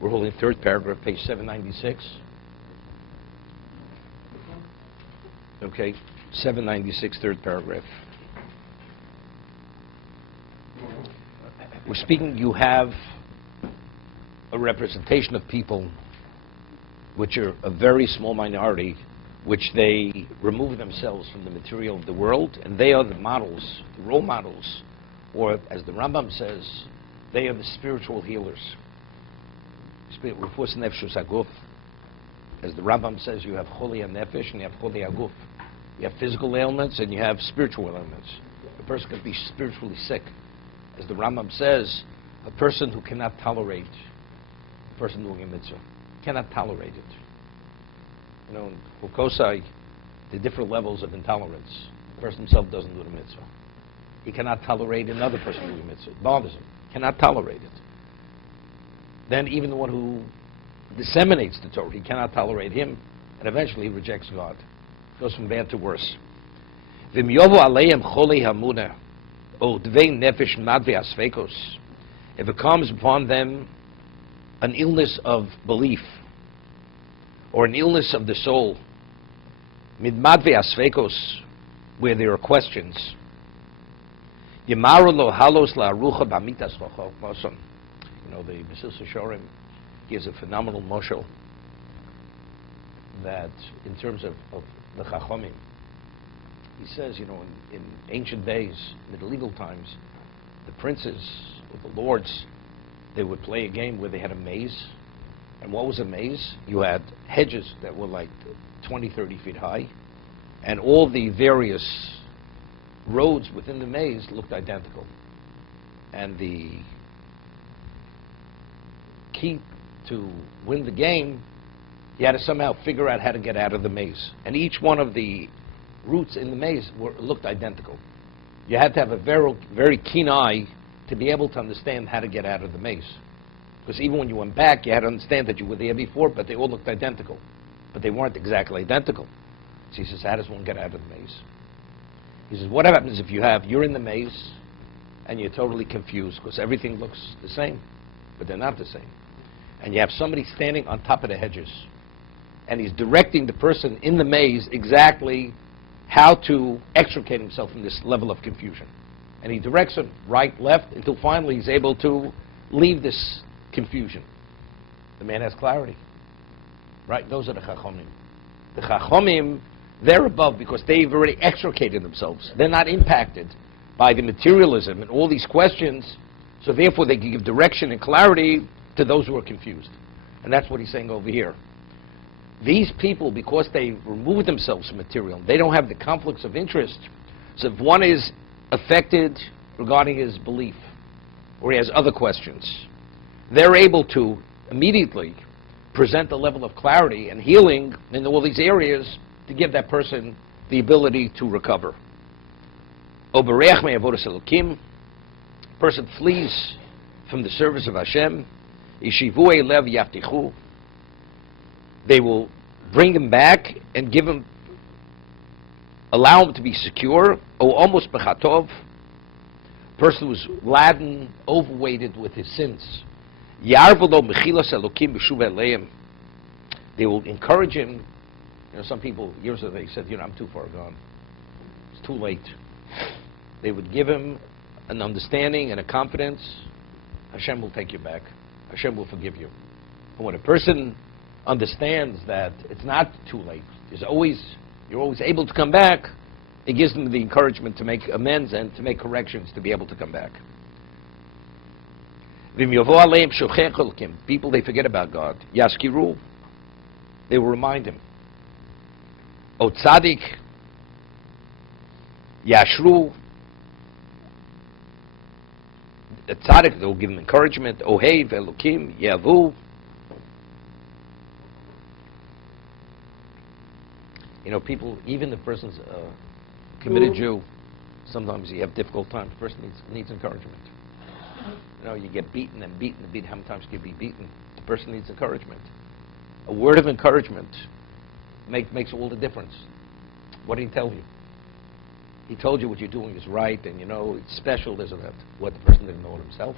We're holding third paragraph, page 796. Okay, 796, third paragraph. We're speaking, you have a representation of people which are a very small minority, which they remove themselves from the material of the world, and they are the models, the role models, or as the Rambam says, they are the spiritual healers. As the Rambam says, you have choli nefesh and you have choli aguf. You have physical ailments and you have spiritual ailments. A person can be spiritually sick. As the Rambam says, a person who cannot tolerate a person doing a mitzvah, cannot tolerate it. You know, in Hukosai, the different levels of intolerance. The person himself doesn't do the mitzvah. He cannot tolerate another person doing a mitzvah. It bothers him. Cannot tolerate it. Then even the one who disseminates the Torah, he cannot tolerate him, and eventually he rejects God. It goes from bad to worse. If it comes upon them an illness of belief, or an illness of the soul, where there are questions, you know, the Mesillas Yesharim gives a phenomenal moshel that in terms of the Chachomim, he says, you know, in ancient days, medieval times, the princes or the lords, they would play a game where they had a maze. And what was a maze? You had hedges that were like 20, 30 feet high, and all the various roads within the maze looked identical. And the key to win the game, you had to somehow figure out how to get out of the maze. And each one of the routes in the maze looked identical. You had to have a very, very keen eye to be able to understand how to get out of the maze. Because even when you went back, you had to understand that you were there before, but they all looked identical. But they weren't exactly identical. So he says, how does one get out of the maze? He says, what happens if you're in the maze and you're totally confused because everything looks the same, but they're not the same. And you have somebody standing on top of the hedges, and he's directing the person in the maze exactly how to extricate himself from this level of confusion. And he directs him right, left, until finally he's able to leave this confusion. The man has clarity. Right? Those are the Chachomim. The Chachomim, they're above because they've already extricated themselves. They're not impacted by the materialism and all these questions, so therefore they can give direction and clarity to those who are confused. And that's what he's saying over here. These people, because they remove themselves from material, they don't have the conflicts of interest. So if one is affected regarding his belief, or he has other questions, they're able to immediately present a level of clarity and healing in all these areas to give that person the ability to recover. Person flees from the service of Hashem. They will bring him back and allow him to be secure. Or almost bechatov. Person who's laden, overweighted with his sins. They will encourage him. You know, some people years ago they said, you know, I'm too far gone. It's too late. They would give him an understanding and a confidence. Hashem will take you back. Hashem will forgive you. And when a person understands that it's not too late, you're always able to come back, it gives them the encouragement to make amends and to make corrections to be able to come back. People, they forget about God. Yaskiru, they will remind him. O tzaddik, yashru, a tzaddik, they will give him encouragement. Ohev, elokim, yavu. You know, people, even the person's committed Jew, sometimes you have a difficult time. The person needs encouragement. You know, you get beaten and beaten and beaten. How many times can you be beaten? The person needs encouragement. A word of encouragement makes all the difference. What did he tell you? He told you what you're doing is right, and you know, it's special, this or that. What, the person didn't know it himself?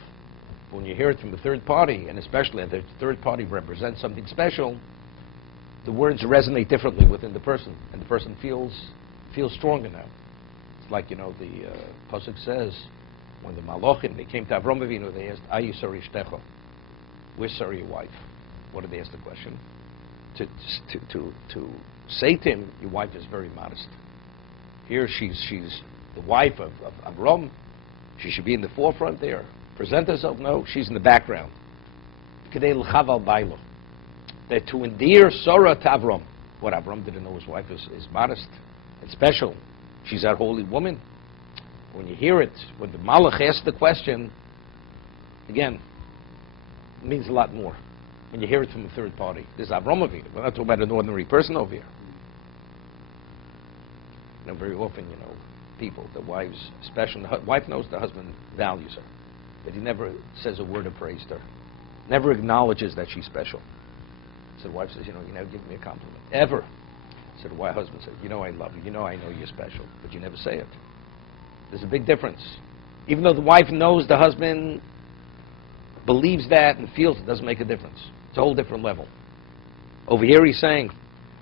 When you hear it from the third party, and especially if the third party represents something special, the words resonate differently within the person, and the person feels stronger now. It's like, the pasuk says, when the Malachim, they came to Avram Avinu, they asked, Ayu Sari Shtecho, where's Sari, your wife? What did they ask the question? To say to him, your wife is very modest. Here she's the wife of Avram. She should be in the forefront there. Present herself? No, she's in the background. Kedei l'chaval bailo. That to endear Sarah to Avram. What, Avram didn't know his wife is modest and special. She's that holy woman. When you hear it, when the Malach asks the question, again, it means a lot more. When you hear it from a third party. This is Avram Avinu. We're not talking about an ordinary person over here. Very often, people, the wives, especially the wife knows the husband values her, but he never says a word of praise to her, never acknowledges that she's special. So the wife says, you never give me a compliment, ever. So the husband says, I love you, I know you're special, but you never say it. There's a big difference. Even though the wife knows the husband believes that and feels it, doesn't make a difference. It's a whole different level. Over here he's saying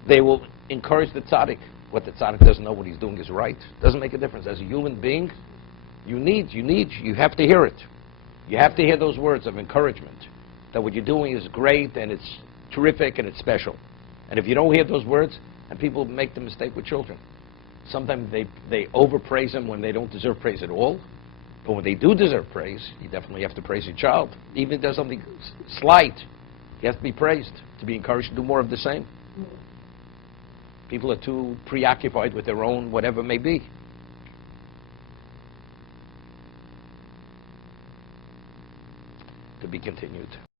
they will encourage the tzaddik. What the tzaddik doesn't know what he's doing is right. Doesn't make a difference. As a human being, you have to hear it. You have to hear those words of encouragement, that what you're doing is great and it's terrific and it's special. And if you don't hear those words, and people make the mistake with children. Sometimes they overpraise them when they don't deserve praise at all. But when they do deserve praise, you definitely have to praise your child. Even if there's something slight, you have to be praised, to be encouraged to do more of the same. People are too preoccupied with their own whatever it may be. To be continued.